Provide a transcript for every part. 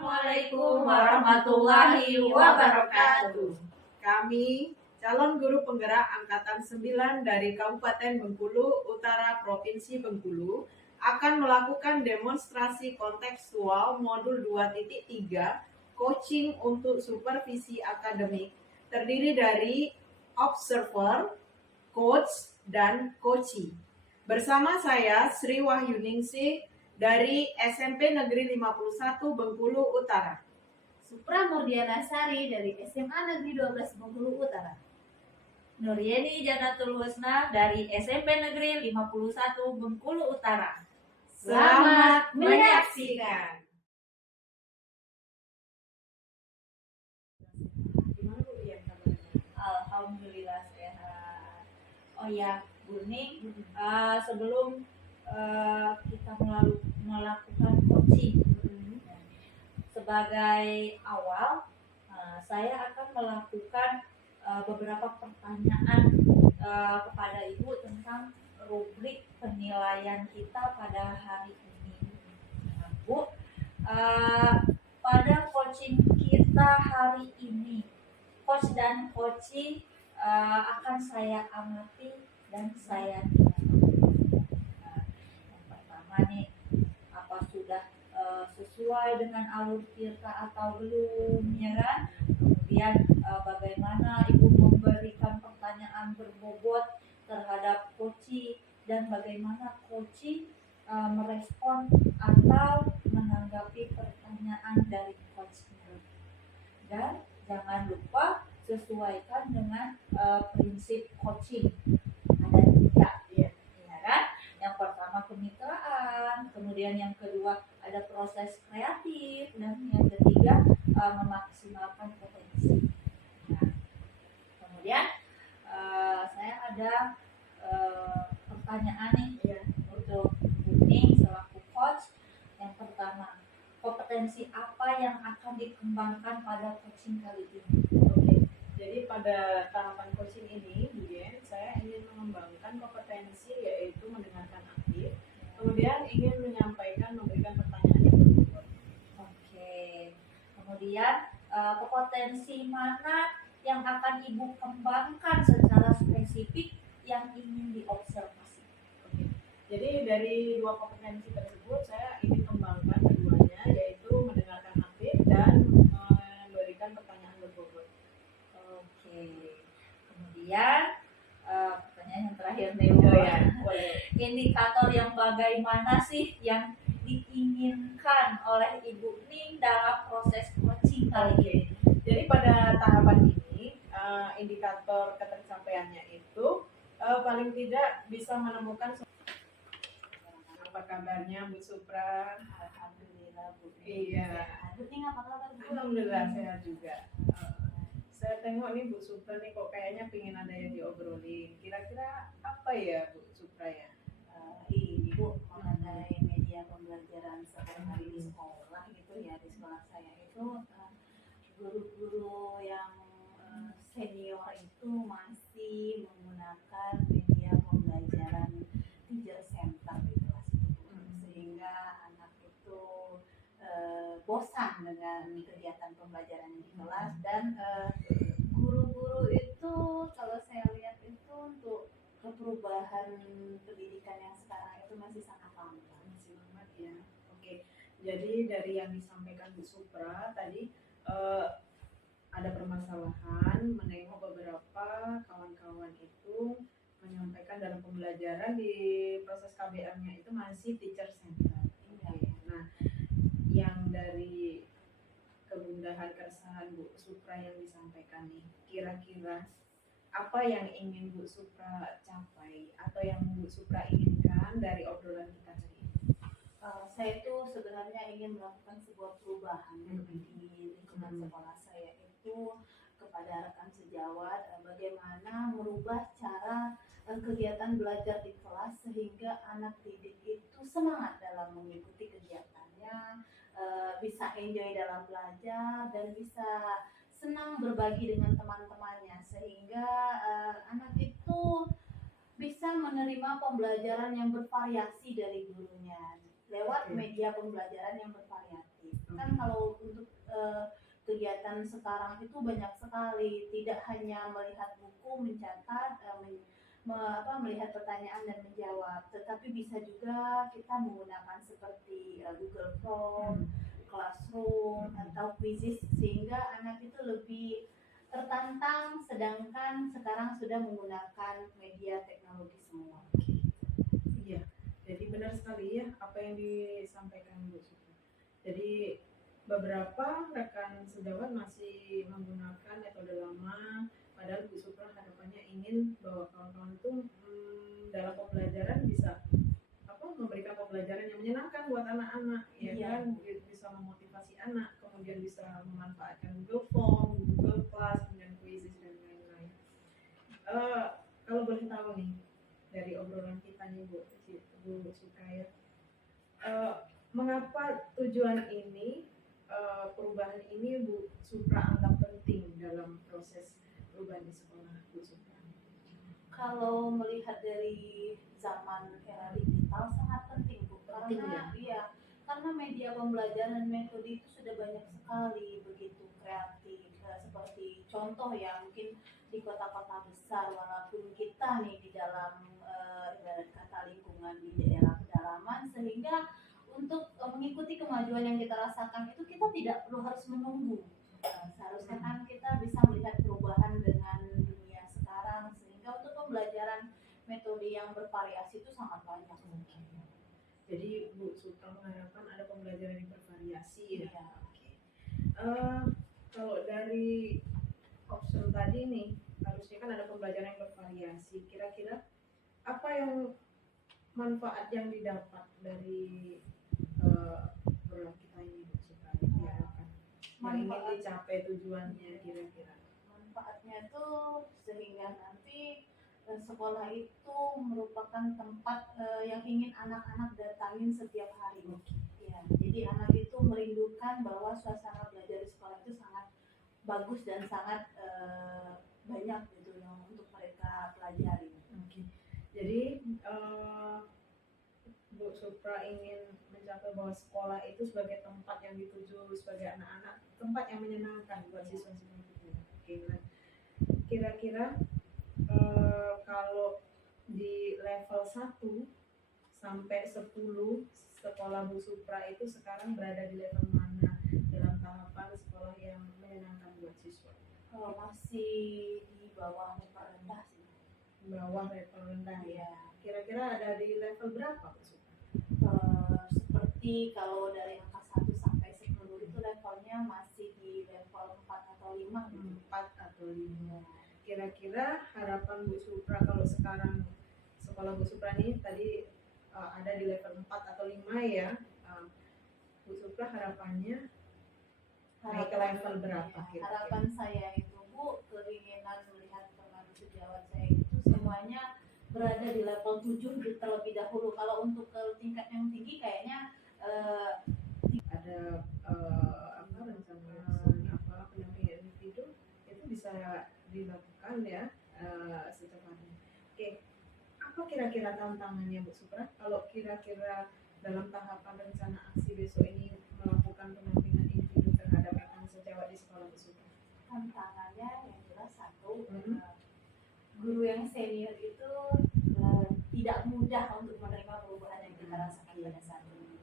Assalamualaikum warahmatullahi wabarakatuh. Kami calon guru penggerak Angkatan 9 dari Kabupaten Bengkulu Utara Provinsi Bengkulu akan melakukan demonstrasi kontekstual modul 2.3 coaching untuk supervisi akademik terdiri dari observer, coach, dan coachee. Bersama saya Sri Wahyuningsih dari SMP Negeri 51 Bengkulu Utara. Supra Murdiana Sari dari SMA Negeri 12 Bengkulu Utara. Nuryeni Janatul Husna dari SMP Negeri 51 Bengkulu Utara. Selamat menyaksikan. Gimana Bu Ian kabarnya? Alhamdulillah sehat. Oh ya, Bu Ning, sebelum kita melakukan coaching, sebagai awal, saya akan melakukan beberapa pertanyaan kepada Ibu tentang rubrik penilaian kita pada hari ini. Nah, Bu, pada coaching kita hari ini, coach dan coachee akan saya amati dan saya nilai. Nah, yang pertama nih, apa sudah sesuai dengan alur kita atau belum, ya kan? Kemudian bagaimana Ibu memberikan pertanyaan berbobot terhadap coachee dan bagaimana coachee merespon atau menanggapi pertanyaan dari coachnya. Dan jangan lupa sesuaikan dengan prinsip coaching. Ada 3, ya kan? Yang pertama kemitraan, kemudian yang kedua ada proses kreatif, dan yang ketiga memaksimalkan potensi. Nah, kemudian saya ada pertanyaan nih untuk Buning selaku coach. Yang pertama, kompetensi apa yang akan dikembangkan pada coaching kali ini? Oke, jadi pada tahapan coaching ini, Bu Yen, saya ingin mengembangkan kompetensi yaitu mendengarkan aktif, kemudian ingin memberikan pertanyaan yang berbobot. Oke, kemudian kompetensi mana yang akan Ibu kembangkan secara spesifik yang ingin diobservasi? Oke, jadi dari 2 kompetensi tersebut saya ingin kembangkan keduanya, yaitu mendengarkan aktif dan memberikan pertanyaan berbobot. Oke, kemudian pertanyaan yang terakhir nih, Boleh. indikator yang bagaimana sih yang diinginkan oleh Ibu Ning dalam proses coaching kali ini? Jadi pada tahapan ini indikator ketercapaiannya itu paling tidak bisa menemukan. Apa kabarnya Bu Supra? Alhamdulillah Bu. Iya. Bu Ning apa kabar Bu? Alhamdulillah sehat juga. Saya tengok nih Bu Supra nih kok kayaknya pengen ada yang diobrolin. Kira-kira apa ya Bu Supra ya? Ini Bu, mengenai media pembelajaran sehari-hari di sekolah gitu ya, di sekolah saya itu guru-guru yang senior itu masih menggunakan media pembelajaran teacher center di kelas itu, sehingga anak itu bosan dengan kegiatan pembelajaran di kelas, dan guru-guru itu kalau saya lihat itu untuk perubahan pendidikan yang sekarang itu masih sangat lambat. Masih lambat ya. Oke. Jadi dari yang disampaikan Bu Supra tadi ada permasalahan menengok beberapa kawan-kawan itu menyampaikan dalam pembelajaran di proses KBM-nya itu masih teacher center. Oke. Nah, yang dari kegundahan keresahan Bu Supra yang disampaikan nih, kira-kira apa yang ingin Bu Supra capai atau yang Bu Supra inginkan dari obrolan kita hari ini? Saya itu sebenarnya ingin melakukan sebuah perubahan di lingkungan sekolah saya itu kepada rekan sejawat, bagaimana merubah cara kegiatan belajar di kelas sehingga anak didik itu semangat dalam mengikuti kegiatannya, bisa enjoy dalam belajar dan bisa senang berbagi dengan teman-temannya, sehingga anak itu bisa menerima pembelajaran yang bervariasi dari gurunya lewat media pembelajaran yang bervariatif. Kan kalau untuk kegiatan sekarang itu banyak sekali, tidak hanya melihat buku, mencatat, melihat pertanyaan dan menjawab, tetapi bisa juga kita menggunakan seperti Google Form, Classroom atau Quizzes, sehingga anak itu lebih tertantang, sedangkan sekarang sudah menggunakan media teknologi semua. Iya, jadi benar sekali ya apa yang disampaikan Bu Supra. Jadi beberapa rekan sejawat masih menggunakan metode lama, padahal Bu Supra harapannya ingin bahwa kawan-kawan itu dalam pembelajaran bisa memberikan pembelajaran yang menyenangkan buat anak-anak, ya Iya. kan, bisa memotivasi anak, kemudian bisa memanfaatkan Google Form, Google Class, kemudian quizzes dan lain-lain. Kalau boleh tahu nih dari obrolan kita nih Bu Supra ya, mengapa tujuan ini, perubahan ini Bu Supra anggap penting dalam proses perubahan di sekolah Bu Supra? Kalau melihat dari zaman era digital sangat penting Bu, karena karena media pembelajaran dan metode itu sudah banyak sekali, begitu kreatif, seperti contoh ya mungkin di kota-kota besar, walaupun kita nih di dalam ibarat kata lingkungan di daerah pedalaman, sehingga untuk mengikuti kemajuan yang kita rasakan itu kita tidak perlu harus menunggu. Seharusnya kan kita bisa melihat perubahan dengan dunia sekarang, sehingga untuk pembelajaran metode yang bervariasi itu sangat banyak. Jadi Bu Supra mengharapkan ada pembelajaran yang bervariasi ya. Iya. Kalau dari option tadi nih, harusnya kan ada pembelajaran yang bervariasi. Kira-kira apa yang manfaat yang didapat dari program kita ini Bu Supra diharapkan? Yang ingin dicapai tujuannya kira-kira? Manfaatnya tuh sehingga nanti sekolah itu merupakan tempat yang ingin anak-anak datangin setiap hari. Ya, jadi anak itu merindukan bahwa suasana belajar di sekolah itu sangat bagus dan sangat banyak gitu yang untuk mereka pelajari. Jadi Bu Supra ingin mencapai bahwa sekolah itu sebagai tempat yang dituju sebagai anak-anak, tempat yang menyenangkan buat siswa-siswa itu. Kira-kira kalau di level 1 sampai 10 sekolah Bu Supra itu sekarang berada di level mana dalam tahapan sekolah yang menyenangkan buat siswa? Masih di bawah level rendah sih. Bawah level rendah ya. Kira-kira ada di level berapa Bu Supra? Seperti kalau dari angka 1 sampai 10 itu levelnya masih di level 4 atau 5 gitu. 4 atau 5. Kira-kira harapan Bu Supra kalau sekarang sekolah Bu Supra ini tadi ada di level 4 atau 5 ya, Bu Supra harapannya naik ke level berapa? Harapan saya itu Bu, keinginan melihat teman sejawat saya itu semuanya berada di level 7 terlebih dahulu. Kalau untuk ke tingkat yang tinggi kayaknya ada rencana pendampingan individu itu bisa dilakukan ya secepatnya. Oke, apa kira-kira tantangannya Bu Supra kalau kira-kira dalam tahapan rencana aksi besok ini melakukan pendampingan individu terhadap rekan sejawat di sekolah Bu Supra? Tantangannya yang jelas satu, guru yang senior itu tidak mudah untuk menerima perubahan yang kita rasakan pada saat ini,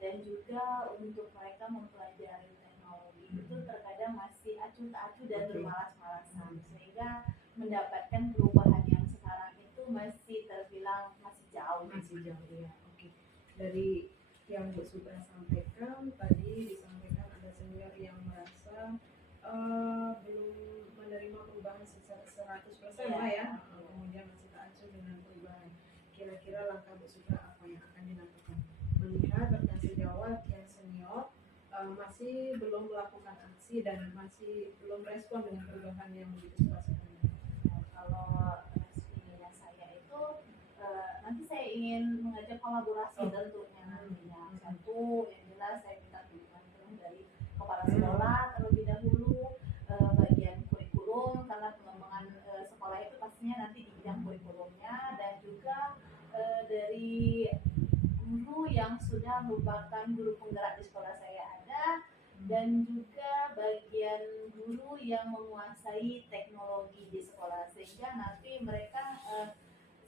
dan juga untuk mereka mempelajari teknologi itu terkadang masih acuh tak acuh dan bermalas-malasan, sehingga mendapatkan perubahan yang sekarang itu masih terbilang masih jauh ya. Dari yang Bu Supra sampaikan tadi, disampaikan ada senior yang merasa belum menerima perubahan secara 100% lah ya, kemudian masih tak acuh dengan perubahan. Kira-kira langkah Bu Supra apa yang akan dilakukan melihat rekan sejawat yang senior masih belum melakukan aksi dan masih belum respon dengan perubahan yang didiskusikan? Kalau responnya saya itu nanti saya ingin mengajak kolaborasi tentunya nantinya. Satu yang jelas saya minta dukungan penuh dari kepala sekolah terlebih dahulu, bagian kurikulum, karena pengembangan sekolah itu pastinya nanti di bidang kurikulumnya, dan juga dari guru yang sudah merupakan guru penggerak di sekolah saya. dan juga bagian guru yang menguasai teknologi di sekolah, sehingga nanti mereka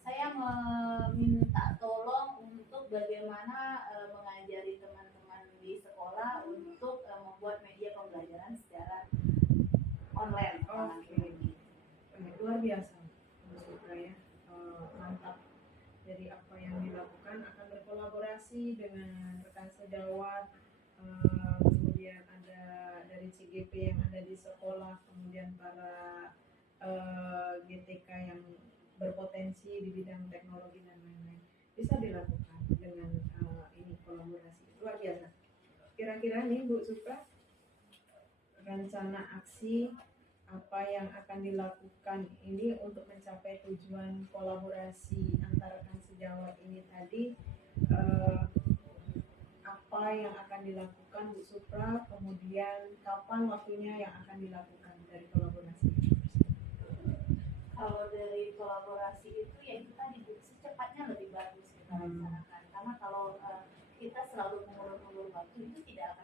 saya meminta tolong untuk bagaimana mengajari teman-teman di sekolah untuk membuat media pembelajaran secara online. Luar biasa, Bu Supra ya. Mantap. Jadi apa yang dilakukan akan berkolaborasi dengan rekan sejawat, kemudian ada dari CGP yang ada di sekolah, kemudian para GTK yang berpotensi di bidang teknologi dan lain-lain, bisa dilakukan dengan ini kolaborasi luar biasa. Kira-kira nih Bu Supra, rencana aksi apa yang akan dilakukan ini untuk mencapai tujuan kolaborasi antara rekan sejawat ini tadi, apa yang akan dilakukan Bu Supra, kemudian kapan waktunya yang akan dilakukan dari kolaborasi? Kalau dari kolaborasi itu ya itu tadi Bu, secepatnya lebih bagus kita rencanakan, karena kalau kita selalu mengulur-ulur waktu itu tidak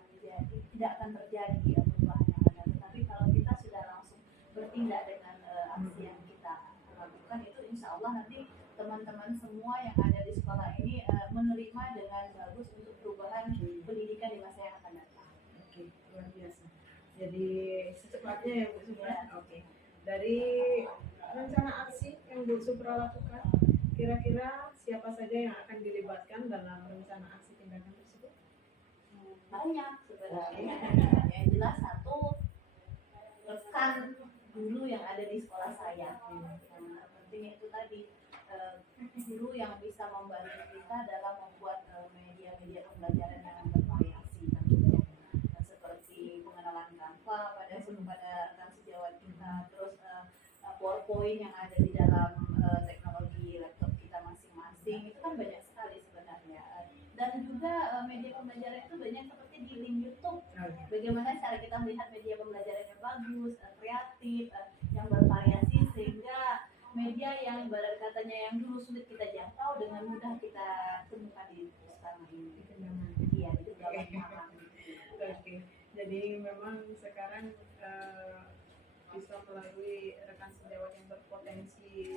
akan terjadi ya perubahan yang ada. Tetapi kalau kita sudah langsung bertindak dengan aksi yang kita lakukan, itu insya Allah nanti teman-teman semua yang ada di sekolah ini menerima dengan bagus untuk perubahan pendidikan di masa yang akan datang. Oke, luar biasa. Jadi secepatnya ya Bu Supra. Oke. Dari rencana aksi yang Bu Supra lakukan, kira-kira siapa saja yang akan dilibatkan dalam rencana aksi tindakan tersebut? Banyak sebenarnya. Yang jelas satu, rekan guru yang ada di sekolah saya. Yang penting itu tadi guru yang bisa membantu kita dalam membuat media-media pembelajaran yang bervariasi tentunya. Seperti pengenalan Canva pada rekan sejawat kita, terus PowerPoint yang ada di dalam teknologi laptop kita masing-masing, itu kan banyak sekali sebenarnya. Dan juga media pembelajaran itu banyak seperti di link YouTube. Bagaimana cara kita melihat media pembelajaran yang bagus, kreatif, yang bervariasi, sehingga media yang ibarat katanya yang dulu sulit kita jangkau dengan mudah kita temukan di sekarang ini. Iya, itu gampang. Oke. Jadi memang sekarang bisa melalui rekan sejawat yang berpotensi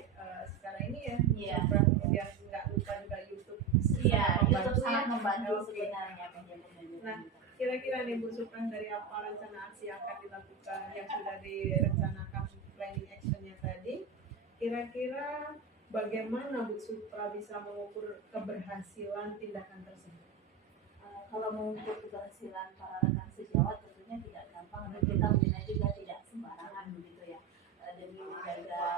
sekarang ini ya. Iya. Kemudian nggak lupa juga YouTube. Iya, YouTube sangat membantu sebenarnya media pembelajaran. Nah, kira-kira nih Bu Supra, dari apa rencana aksi yang akan dilakukan yang sudah direncanakan planning actionnya tadi, kira-kira bagaimana Bu Supra bisa mengukur keberhasilan tindakan tersebut? Kalau mengukur keberhasilan para rekan sejawat tentunya tidak gampang, dan kita mungkin juga tidak sembarangan begitu ya. Demi menjaga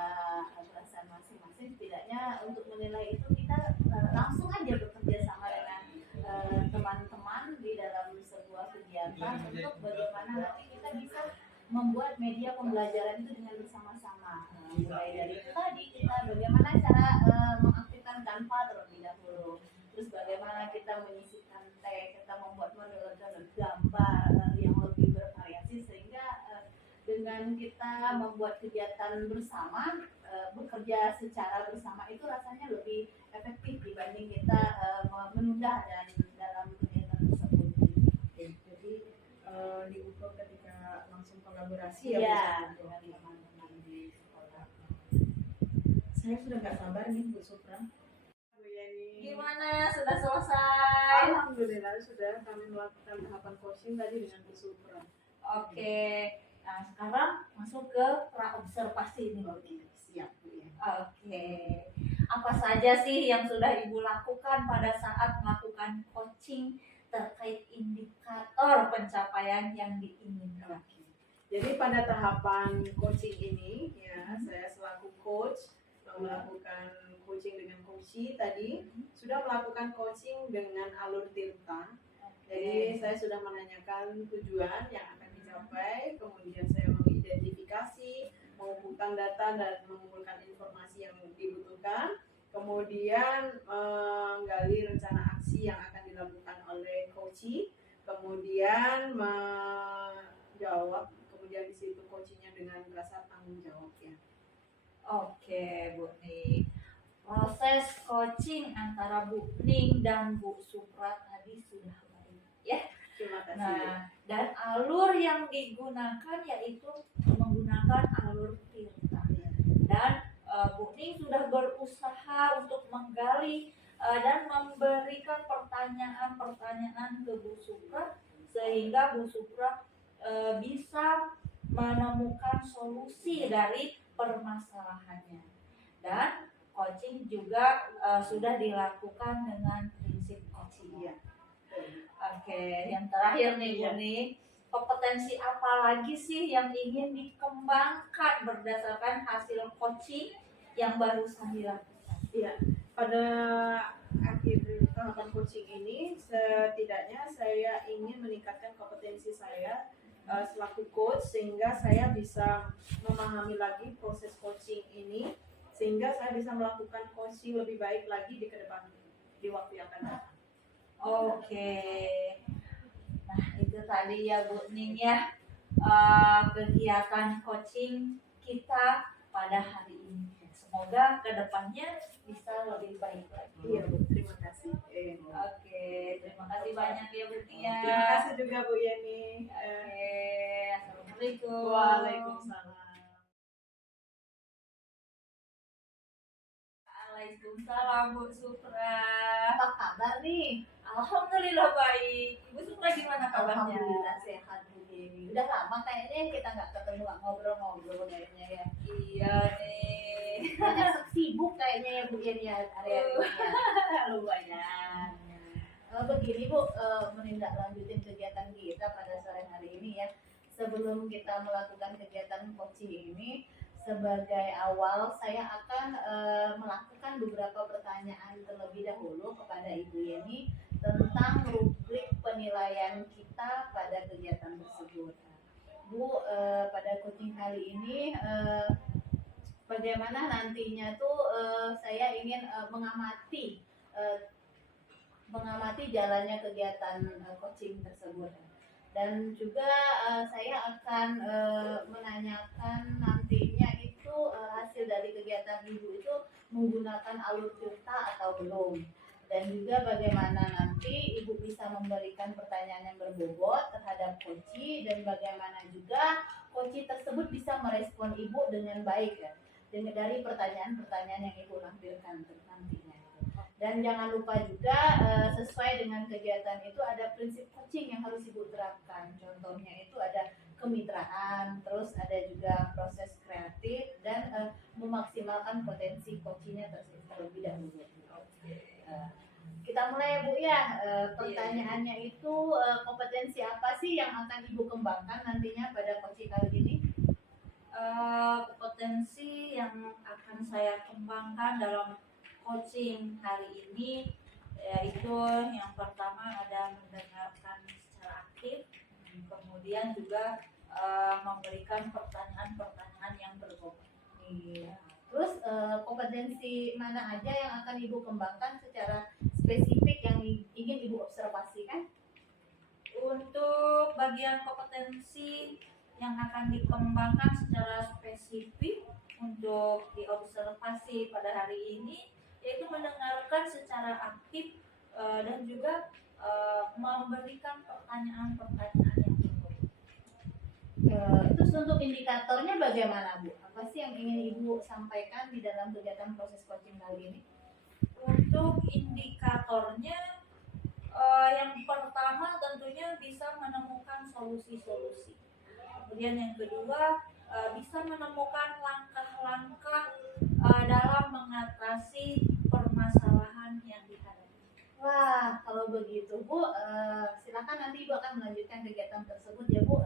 perasaan masing-masing, setidaknya untuk menilai itu kita langsung aja bekerja sama dengan teman-teman di dalam sebuah kegiatan untuk bagaimana nanti kita bisa membuat media pembelajaran itu dengan bersama-sama. Mulai dari itu tadi, kita bagaimana cara mengaktifkan Canva terlebih dahulu, terus bagaimana kita menyisipkan teks, kita membuat model gambar yang lebih bervariasi, sehingga dengan kita membuat kegiatan bersama, bekerja secara bersama itu rasanya lebih efektif dibanding kita menunda dan dalam kegiatan tersebut. Jadi diukur ketika langsung kolaborasi ya dengan teman-teman di sekolah. Saya sudah nggak sabar nih Bu Supra. Bu Yani. Gimana? Sudah selesai? Alhamdulillah sudah, kami melakukan tahapan coaching tadi dengan Bu Supra. Oke. Nah, sekarang masuk ke praobservasi nih. Siap Bu ya. Oke. Apa saja sih yang sudah Ibu lakukan pada saat melakukan coaching terkait indikator pencapaian yang diinginkan? Jadi pada tahapan coaching ini ya, saya selaku coach melakukan coaching dengan coachee tadi, sudah melakukan coaching dengan alur Tirta. Jadi saya sudah menanyakan tujuan yang akan dicapai, kemudian saya mengidentifikasi, mengumpulkan data dan mengumpulkan informasi yang dibutuhkan, kemudian menggali rencana aksi yang akan dilakukan oleh coachee, kemudian menjawab, kemudian di situ coachingnya dengan rasa tanggung jawab ya. Oke, Bu Ning. Proses coaching antara Bu Ning dan Bu Supra tadi sudah baik ya. Terima kasih. Nah, dan alur yang digunakan yaitu menggunakan alur tirta. Dan Bu Ning sudah berusaha untuk menggali dan memberikan pertanyaan-pertanyaan ke Bu Supra sehingga Bu Supra bisa menemukan solusi dari permasalahannya. Dan coaching juga sudah dilakukan dengan prinsip coaching. Iya. Oke, yang terakhir nih Bu Ning, kompetensi apa lagi sih yang ingin dikembangkan berdasarkan hasil coaching yang barusan dilakukan? Iya, pada akhir tahapan coaching ini setidaknya saya ingin meningkatkan kompetensi saya selaku coach sehingga saya bisa memahami lagi proses coaching ini sehingga saya bisa melakukan coaching lebih baik lagi di kedepan di waktu yang akan datang. Oke, nah itu tadi ya Bu Ning ya kegiatan coaching kita pada hari ini. Semoga kedepannya bisa lebih baik lagi. Iya Bu, terima kasih. Oke, terima kasih banyak ya Bu Ning ya. Terima kasih juga Bu Yeni. Oke, assalamualaikum. Waalaikumsalam. Waalaikumsalam Bu Supra. Apa kabar nih? Alhamdulillah baik. Ibu Supra gimana kabarnya? Alhamdulillah sehat Bu Yeni. Udah lama kayaknya kita nggak ketemu, nggak ngobrol-ngobrol kayaknya ya. Iya nih. Banyak sibuk kayaknya ya Bu Yeni ya hari-hari ini ya. Lumayan. Begini Bu, menindaklanjutin kegiatan kita pada sore hari ini ya. Sebelum kita melakukan kegiatan coaching ini, sebagai awal saya akan melakukan beberapa pertanyaan terlebih dahulu kepada Ibu Yeni tentang rubrik penilaian kita pada kegiatan tersebut. Bu, pada coaching kali ini bagaimana nantinya tuh saya ingin mengamati jalannya kegiatan coaching tersebut, dan juga saya akan menanyakan nantinya itu hasil dari kegiatan Ibu itu menggunakan alur tirta atau belum, dan juga bagaimana nanti Ibu bisa memberikan pertanyaan yang berbobot terhadap coach, dan bagaimana juga coach tersebut bisa merespon Ibu dengan baik ya, dengan dari pertanyaan-pertanyaan yang Ibu lampirkan nantinya. Dan jangan lupa juga sesuai dengan kegiatan itu ada prinsip coaching yang harus Ibu terapkan. Contohnya itu ada kemitraan, terus ada juga proses kreatif, dan memaksimalkan potensi coachingnya terlebih dahulu. Kita mulai ya Bu ya. Pertanyaannya itu kompetensi apa sih yang akan Ibu kembangkan nantinya pada coaching kali ini? Kompetensi yang akan saya kembangkan dalam coaching hari ini yaitu yang pertama ada mendengarkan secara aktif, kemudian juga memberikan pertanyaan-pertanyaan yang berbobot. Terus kompetensi mana aja yang akan Ibu kembangkan secara spesifik yang ingin Ibu observasikan? Untuk bagian kompetensi yang akan dikembangkan secara spesifik untuk diobservasi pada hari ini yaitu mendengarkan secara aktif dan juga memberikan pertanyaan-pertanyaan yang berbobot. Terus untuk indikatornya bagaimana Bu? Apa sih yang ingin Ibu sampaikan di dalam kegiatan proses coaching kali ini? Untuk indikatornya yang pertama tentunya bisa menemukan solusi-solusi. Kemudian yang kedua bisa menemukan langkah-langkah dalam mengatasi permasalahan yang dihadapi. Wah, kalau begitu Bu, silakan nanti Ibu akan melanjutkan kegiatan tersebut ya Bu.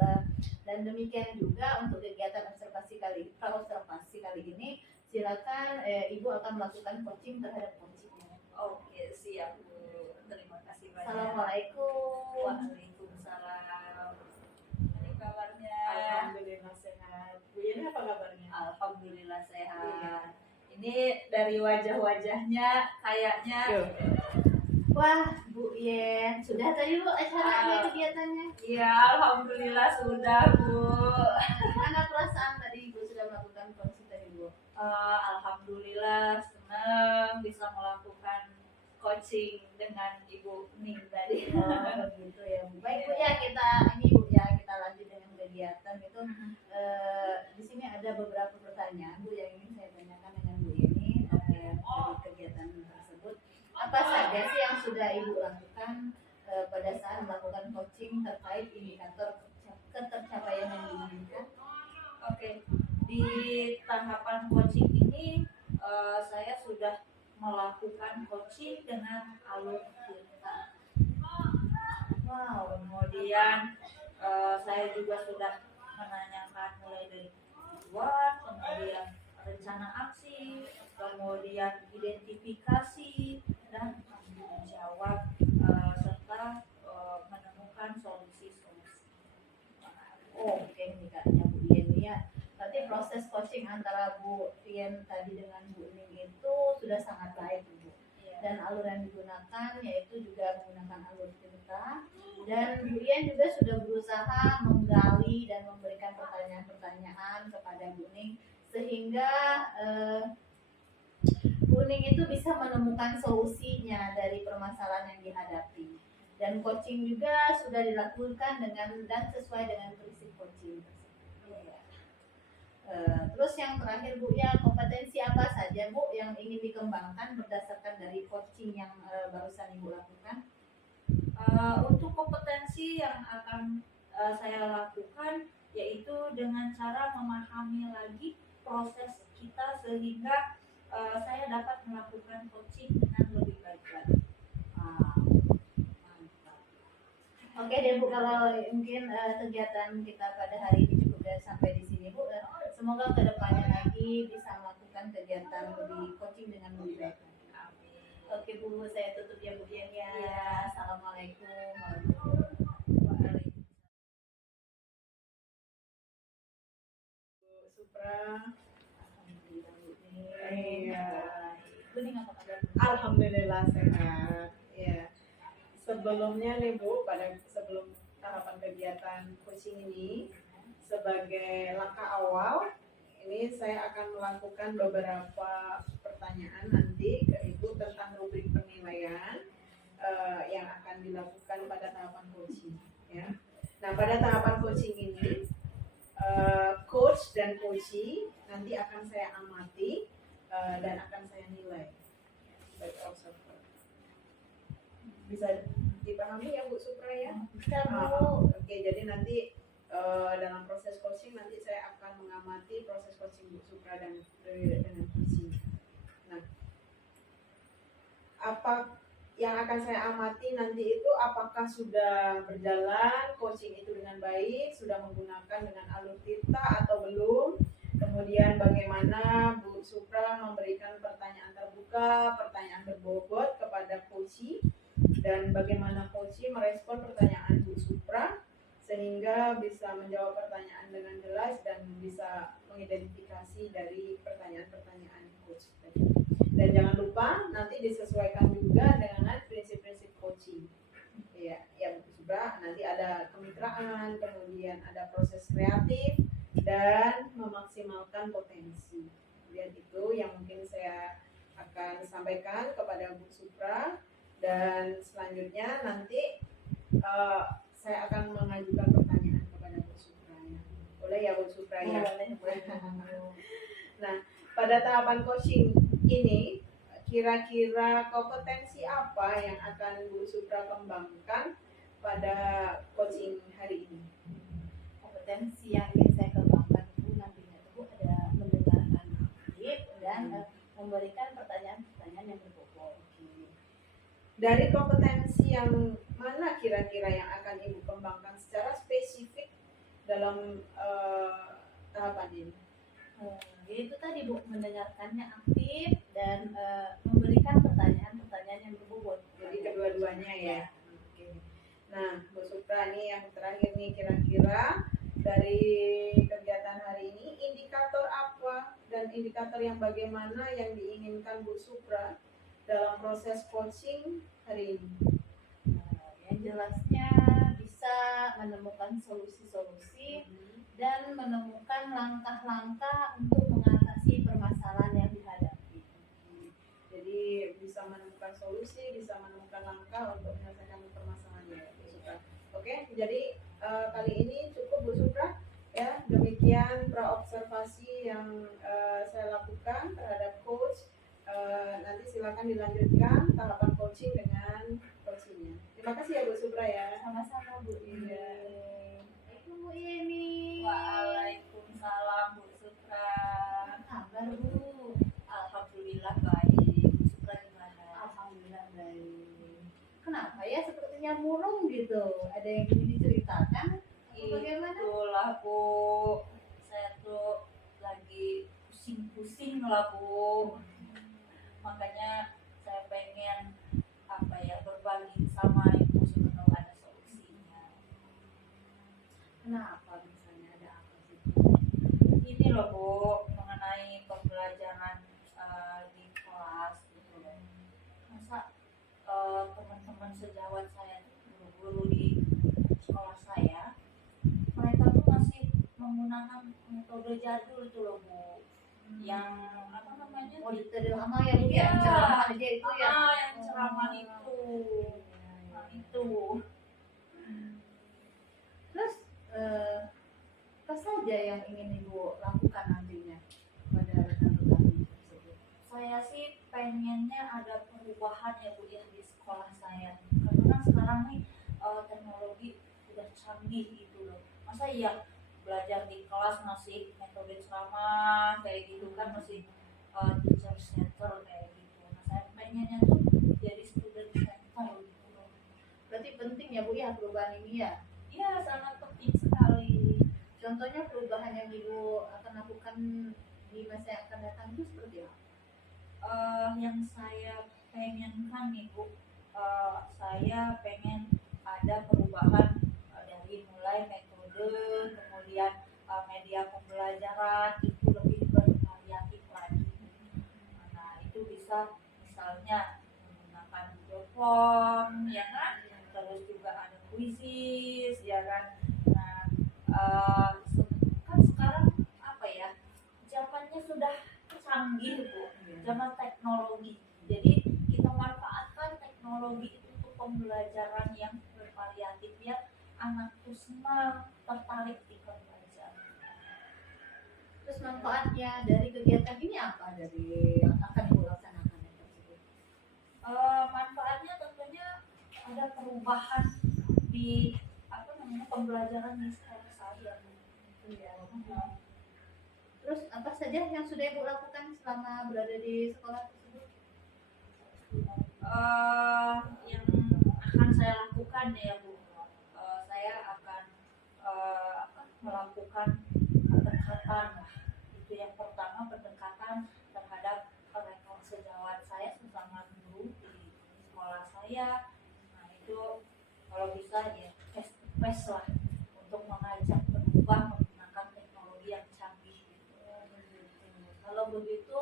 Dan demikian juga untuk kegiatan observasi kali ini, silakan Ibu akan melakukan coaching terhadap coachingnya. Oke, siap Bu. Terima kasih banyak. Assalamualaikum. Waalaikumsalam. Ini kabarnya? Alhamdulillah sehat. Bu Yeni apa kabarnya? Alhamdulillah sehat. Ini dari wajah-wajahnya kayaknya Wah, Bu Yen, sudah tadi Bu acaranya, kegiatannya? iya, alhamdulillah sudah Bu. Gimana perasaan tadi Ibu sudah melakukan coaching tadi Bu? Alhamdulillah senang bisa melakukan coaching dengan Ibu Ning tadi. Oh, begitu ya Bu. Baik Bu ya, coaching terkait indikator ketercapaian yang diinginkan? Oke, di tahapan coaching ini saya sudah melakukan coaching dengan alur cerita. Wow, Kemudian saya juga sudah menanyakan mulai dari tujuan, kemudian rencana aksi, kemudian identifikasi dan tanggung jawab serta menemukan solusi-solusi. oh oke nih katanya Bu Yeni ya. Berarti proses coaching antara Bu Yen tadi dengan Bu Ning itu sudah sangat baik Bu. Dan alur yang digunakan yaitu juga menggunakan alur cerita, dan Bu Yen juga sudah berusaha menggali dan memberikan pertanyaan-pertanyaan kepada Bu Ning sehingga Bu Ning itu bisa menemukan solusinya dari permasalahan yang dihadapi. Dan coaching juga sudah dilakukan dengan dan sesuai dengan prinsip coaching tersebut. Terus yang terakhir Bu ya, kompetensi apa saja Bu yang ingin dikembangkan berdasarkan dari coaching yang barusan Ibu lakukan? Untuk kompetensi yang akan saya lakukan yaitu dengan cara memahami lagi proses kita sehingga saya dapat melakukan coaching dengan lebih baik lagi. Mantap. Oke deh Bu, kalau mungkin kegiatan kita pada hari ini cukup sampai di sini Bu. Semoga kedepannya lagi bisa melakukan kegiatan lebih coaching dengan lebih baik. Oke Bu, saya tutup ya Bu Yen ya. Assalamualaikum warahmatullahi wabarakatuh. Bu Supra. Alhamdulillah Bu Ning. Iya. Bu Ning apa kabar? Alhamdulillah sehat. Ya. Sebelumnya nih Bu, sebelum tahapan kegiatan coaching ini, sebagai langkah awal, ini saya akan melakukan beberapa pertanyaan nanti ke Ibu tentang rubrik penilaian yang akan dilakukan pada tahapan coaching. Ya. Nah, pada tahapan coaching ini, coach dan coachee nanti akan saya amati dan akan saya nilai sebagai observer. Bisa dipahami ya Bu Supra ya? Bisa Bu. Oke, jadi nanti dalam proses coaching nanti saya akan mengamati proses coaching Bu Supra dan dengan coaching. Nah, apa yang akan saya amati nanti itu apakah sudah berjalan coaching itu dengan baik, sudah menggunakan dengan alur cerita atau belum. Kemudian bagaimana Bu Supra memberikan pertanyaan terbuka, pertanyaan berbobot kepada coachee, dan bagaimana coachee merespon pertanyaan Bu Supra sehingga bisa menjawab pertanyaan dengan jelas dan bisa mengidentifikasi dari pertanyaan-pertanyaan coach tadi. Dan jangan lupa nanti disesuaikan juga dengan prinsip-prinsip coaching. Ya, Bu Supra, nanti ada kemitraan, kemudian ada proses kreatif dan memaksimalkan potensi. Kemudian itu yang mungkin saya akan sampaikan kepada Bu Supra, dan selanjutnya nanti saya akan mengajukan pertanyaan kepada Bu Supra ya. Boleh ya Bu Supra ya? Boleh. Nah, pada tahapan coaching ini kira-kira kompetensi apa yang akan Bu Supra kembangkan pada coaching hari ini? Kompetensi yang ingin saya kembangkan itu nantinya itu ada mendengarkan aktif dan memberikan pertanyaan-pertanyaan yang berbobot. Dari kompetensi yang mana kira-kira yang akan Ibu kembangkan secara spesifik dalam tahapan ini? Itu tadi Bu, mendengarkannya aktif dan memberikan pertanyaan-pertanyaan yang berbobot. Jadi kedua-duanya ya. Oke. Nah, Bu Supra nih yang terakhir nih, kira-kira dari kegiatan hari ini indikator apa dan indikator yang bagaimana yang diinginkan Bu Supra dalam proses coaching hari ini? Yang jelasnya bisa menemukan solusi-solusi dan menemukan langkah-langkah untuk mengatasi permasalahan yang dihadapi. Jadi bisa menemukan solusi, bisa menemukan langkah untuk menyelesaikan permasalahan ya Bu Supra. Oke, jadi kali ini cukup Bu Supra ya. Demikian praobservasi yang saya lakukan terhadap coach. Nanti silakan dilanjutkan tahapan coaching dengan coachingnya. Terima kasih ya Bu Supra ya. ya. Sama-sama Bu. Iya. Itu Bu Yeni. Waalaikumsalam Bu Supra. Kabar Bu? Alhamdulillah baik. Bu Supra gimana? Alhamdulillah baik. Kenapa ya sepertinya murung gitu? Ada yang ingin diceritakan? Atau bagaimana? Itulah Bu, saya tuh lagi pusing-pusing lah Bu. Makanya saya pengen berbagi sama Ibu supaya ada solusinya. Kenapa misalnya ada apa sih? Ini loh Bu, mengenai pembelajaran di kelas gitu loh. Masa teman-teman sejawat saya, guru-guru di sekolah saya, mereka tuh masih menggunakan metode jadul itu loh Bu, yang apa namanya? Metode lama ya Bu, yang ceramah aja itu ya? Yang ceramah itu. Nah, itu. Terus apa saja yang ingin Ibu lakukan nantinya pada rekan-rekan tersebut? Saya sih pengennya ada perubahan ya Bu ya di sekolah saya. Karena kan sekarang nih teknologi udah canggih gitu loh. Masa iya belajar di kelas masih metode ceramah kayak gitu kan, masih teacher center kayak gitu. Nah saya pengennya tuh jadi student center gitu loh. Berarti penting ya Bu ya perubahan ini ya? Iya sangat penting sekali. Contohnya perubahan yang Ibu akan lakukan di masa yang akan datang itu seperti apa? Yang saya pengenkan nih Bu, saya pengen ada perubahan dari mulai metode, kemudian media pembelajaran itu lebih bervariatif lagi. Nah itu bisa misalnya menggunakan Google Form, ya kan? Terus juga ada quizzes, ya kan? Nah kan sekarang apa ya? Zamannya sudah canggih Bu, zaman teknologi. Jadi kita manfaatkan teknologi itu untuk pembelajaran yang bervariatif ya, anak tuh senang tertarik ikut belajar. Terus manfaatnya dari kegiatan ini apa dari yang akan Ibu laksanakan yang tersebut? Manfaatnya tentunya ada perubahan di pembelajaran di sekolah saya. Ya. Terus apa saja yang sudah Ibu lakukan selama berada di sekolah tersebut? Yang akan saya lakukan ya Bu, saya akan melakukan pendekatan. Itu yang pertama, pendekatan terhadap rekan sejawat saya sesama guru di sekolah saya. Nah itu kalau bisa ya face to face lah, untuk mengajak berubah menggunakan teknologi yang canggih gitu. Kalau begitu,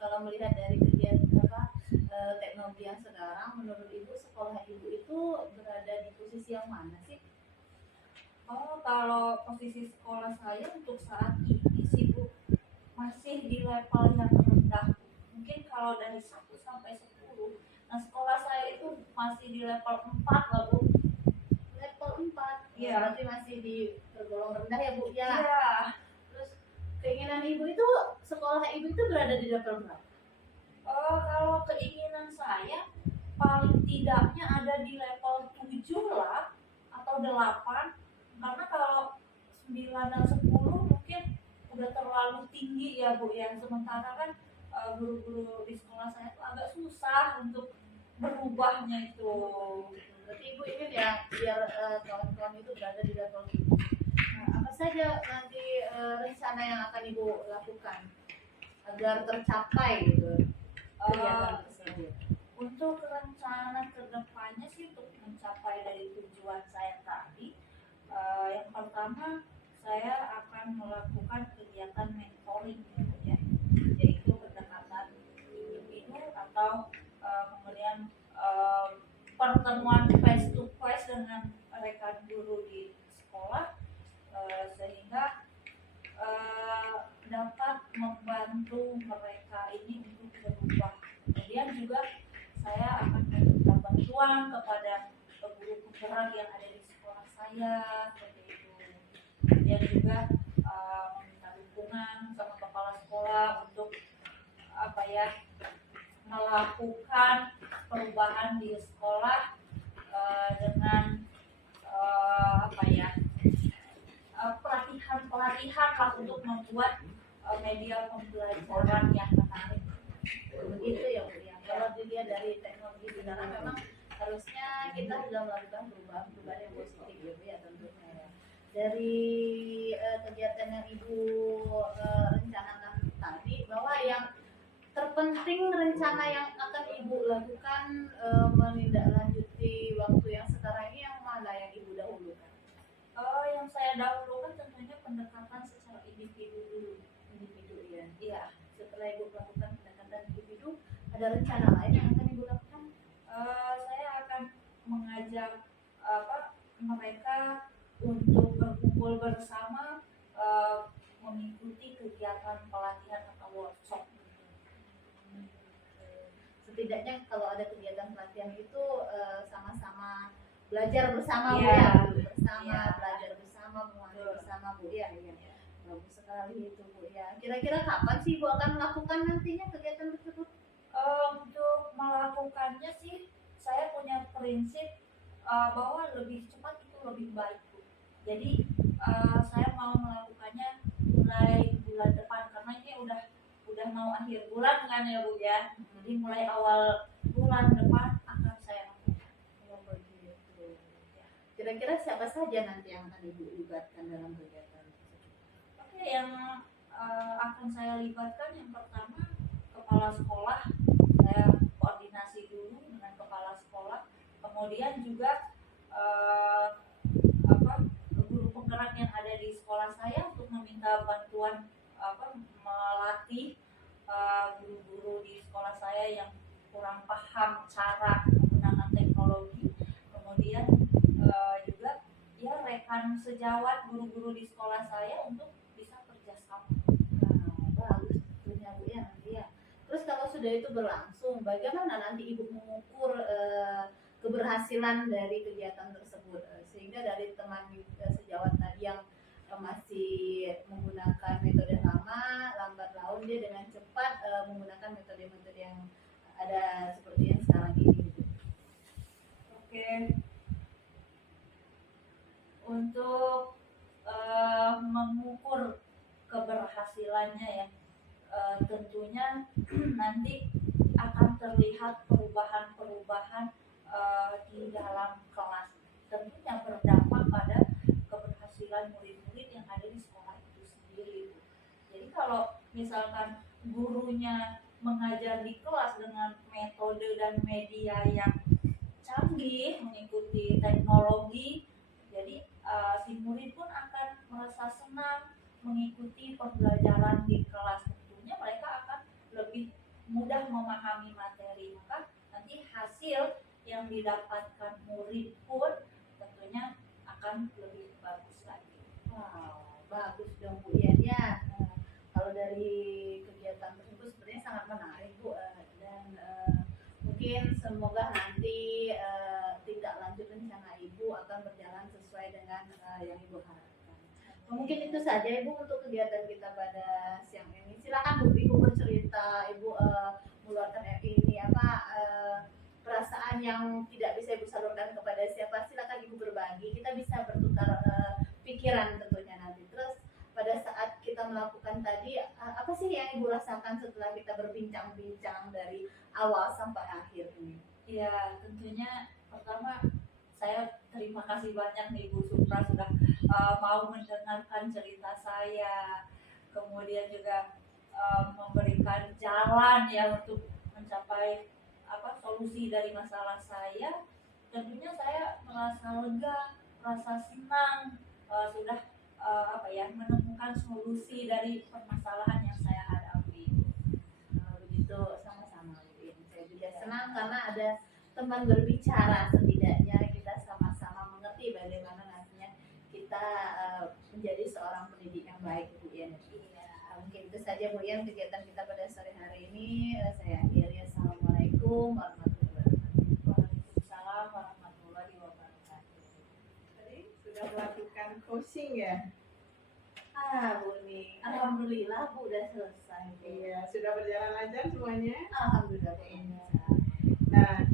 kalau melihat dari kegiatan teknologi yang sekarang, menurut Ibu sekolah Ibu itu berada di posisi yang mana sih? Kalau posisi sekolah saya untuk saat ini sih Bu, masih di level yang rendah. Mungkin kalau dari 1 sampai 10. Nah sekolah saya itu masih di level 4 lah Bu. Level 4. Iya. Berarti masih di tergolong rendah ya Bu ya? Iya. Terus keinginan Ibu itu, sekolah Ibu itu berada di level berapa? Kalau keinginan saya paling tidaknya ada di level 7 lah atau 8. Karena kalau 9 dan 10 mungkin udah terlalu tinggi ya Bu ya. Sementara kan guru-guru di sekolah saya tuh agak susah untuk berubahnya itu. Berarti Ibu ingin ya biar kawan-kawan itu berada di level 7. Nah, apa saja nanti rencana yang akan Ibu lakukan agar tercapai gitu kegiatan tersebut? Untuk rencana kedepannya sih untuk mencapai dari tujuan saya tadi, yang pertama saya akan melakukan kegiatan mentoring ya, yaitu pendekatan individu atau kemudian pertemuan face to face dengan rekan guru di sekolah, sehingga dapat membantu mereka ini untuk berubah. Kemudian juga saya akan meminta bantuan kepada guru penggerak yang ada di sekolah saya seperti itu. Kemudian juga meminta dukungan sama kepala sekolah untuk melakukan perubahan di sekolah dengan apa ya, pelatihan lah untuk membuat media pembelajaran yang menarik. Begitu ya Bu ya. Kalau dilihat dari teknologi sekarang memang harusnya kita sudah melakukan perubahan yang positif ya Bu ya tentunya ya. Dari kegiatan yang Ibu rencanakan tadi, bahwa yang terpenting rencana yang akan Ibu lakukan menindaklanjuti waktu yang sekarang ini yang mana yang Ibu dahulukan? Yang saya dahulukan tentunya pendekatan secara individu dulu. Individu ya. Iya. Setelah Ibu melakukan pendekatan individu, ada rencana lain yang akan Ibu lakukan? Saya akan mengajak mereka untuk berkumpul bersama, mengikuti kegiatan pelatihan atau workshop. Setidaknya kalau ada kegiatan pelatihan itu sama-sama belajar bersama Bu Iya. ya, bersama Iya. belajar bersama, memahami bersama Bu ya. Bagus sekali itu Bu ya. Kira-kira kapan sih Bu akan melakukan nantinya kegiatan tersebut? Untuk melakukannya sih saya punya prinsip bahwa lebih cepat itu lebih baik Bu. Jadi saya mau melakukannya mulai bulan depan karena ini udah mau akhir bulan kan ya Bu ya. Jadi mulai awal bulan depan akan saya lakukan. Oh, begitu. Kira-kira siapa saja nanti yang akan Ibu libatkan dalam kegiatan tersebut? Oke, yang akan saya libatkan yang pertama kepala sekolah. Saya koordinasi dulu dengan kepala sekolah. Kemudian juga guru penggerak yang ada di sekolah saya untuk meminta bantuan melatih guru-guru di sekolah saya yang kurang paham cara menggunakan teknologi. Kemudian juga ya rekan sejawat guru-guru di sekolah saya untuk bisa kerjasama. Bagus tentunya Bu ya nanti ya. Terus kalau sudah itu berlangsung, bagaimana nanti Ibu mengukur keberhasilan dari kegiatan tersebut, sehingga dari teman sejawat tadi yang masih menggunakan metode lama, lambat laun dia dengan cepat menggunakan metode-metode yang ada seperti yang sekarang ini. Oke. Untuk mengukur keberhasilannya ya, tentunya nanti akan terlihat perubahan-perubahan di dalam kelas. Tentunya berdampak pada keberhasilan murid-murid yang ada di sekolah itu sendiri. Jadi kalau misalkan gurunya mengajar di kelas dengan metode dan media yang canggih, mengikuti teknologi, jadi si murid pun akan merasa senang mengikuti pembelajaran di kelas. Tentunya mereka akan lebih mudah memahami materi, maka nanti hasil yang didapatkan murid pun tentunya akan lebih bagus lagi. Wow, bagus dong Bu Ian ya. Kalau dari kegiatan tersebut sebenarnya sangat menarik Bu, dan mungkin semoga nanti tindak lanjut rencana Ibu akan berjalan sesuai dengan yang Ibu harapkan. Mungkin itu saja Ibu untuk kegiatan kita pada siang ini. Silakan Bu Ibu bercerita, Ibu mengeluarkan ini perasaan yang tidak bisa Ibu salurkan kepada siapa. Silakan Ibu berbagi. Kita bisa bertukar pikiran tentunya nanti. Terus pada saat kita melakukan tadi, apa sih yang Ibu rasakan setelah kita berbincang-bincang dari awal sampai akhir ini? Ya, tentunya pertama saya terima kasih banyak nih Bu Supra sudah mau mendengarkan cerita saya, kemudian juga memberikan jalan ya untuk mencapai solusi dari masalah saya. Tentunya saya merasa lega, merasa senang sudah menemukan solusi dari permasalahan yang saya hadapi. Begitu, sama-sama. Saya juga senang karena ada teman berbicara, setidaknya kita sama-sama mengerti bagaimana nantinya kita menjadi seorang pendidik yang baik Bu Ian. Mungkin itu saja Bu Ian kegiatan kita pada sore hari ini. Saya akhiri. Assalamualaikum warahmatullahi wabarakatuh. Waalaikumsalam warahmatullahi wabarakatuh. Tadi sudah melakukan coaching ya? Bu Ning, alhamdulillah Bu udah selesai. Iya, sudah berjalan lancar semuanya. Alhamdulillah Bu. Nah,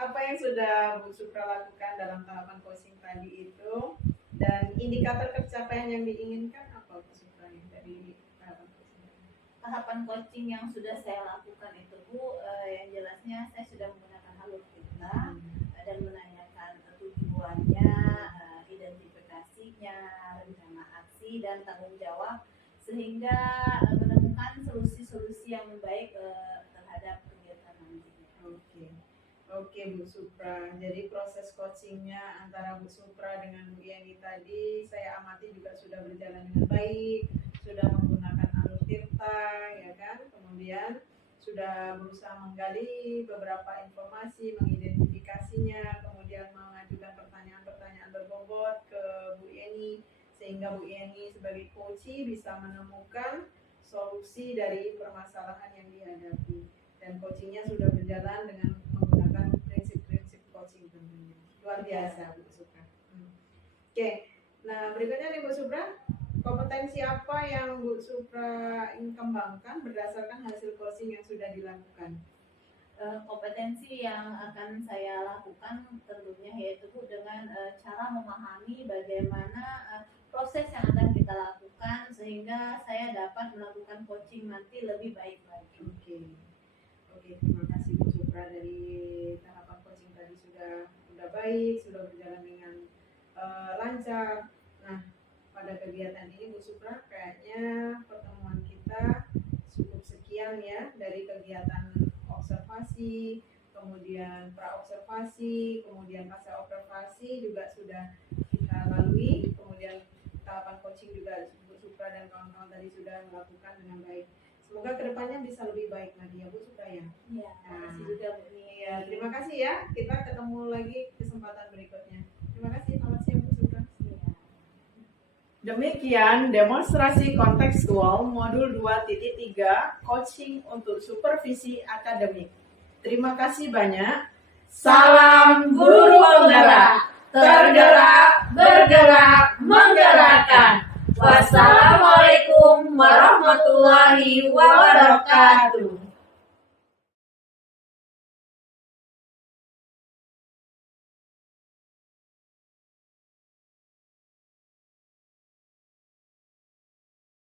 apa yang sudah Bu Supra lakukan dalam tahapan coaching tadi itu, dan indikator pencapaian yang diinginkan apa Bu Supra dari tahapan coaching tadi? Tahapan coaching yang sudah saya lakukan itu Bu, yang jelasnya saya sudah menggunakan alur kita dan menanyakan tujuannya, identifikasinya, rencana aksi dan tanggung jawab, sehingga menemukan solusi-solusi yang baik terhadap kegiatan nantinya. Oke Bu Supra. Jadi proses coachingnya antara Bu Supra dengan Bu Yeni tadi saya amati juga sudah berjalan dengan baik, sudah menggunakan alur tirta, ya kan? Kemudian sudah berusaha menggali beberapa informasi, mengidentifikasinya, kemudian mengajukan pertanyaan-pertanyaan berbobot ke Bu Yeni, sehingga Bu Yeni sebagai coach bisa menemukan solusi dari permasalahan yang dihadapi. Dan coachingnya sudah berjalan dengan menggunakan prinsip-prinsip coaching tentunya. Luar biasa Bu Supra. Oke, nah berikutnya nih Bu Supra, kompetensi apa yang Bu Supra ingin kembangkan berdasarkan hasil coaching yang sudah dilakukan? Kompetensi yang akan saya lakukan tentunya yaitu dengan cara memahami bagaimana proses yang akan kita lakukan sehingga saya dapat melakukan coaching nanti lebih baik lagi. Oke, terima kasih Bu Supra, dari tahapan coaching tadi sudah baik, sudah berjalan dengan lancar. Nah, pada kegiatan ini Bu Supra kayaknya pertemuan kita cukup sekian ya, dari kegiatan observasi, kemudian pra-observasi, kemudian pasca observasi juga sudah kita lalui, kemudian tahapan coaching juga Bu Supra dan kawan-kawan tadi sudah melakukan dengan baik. Semoga kedepannya bisa lebih baik lagi ya Bu Supra ya. Iya, terima kasih juga Bu. Iya, terima kasih ya. Kita ketemu lagi kesempatan berikutnya. Terima kasih, selamat siang Bu Supra. Demikian demonstrasi kontekstual modul 2.3 coaching untuk supervisi akademik. Terima kasih banyak. Salam guru penggerak, tergerak, bergerak, menggerakkan. Wassalamualaikum warahmatullahi wabarakatuh.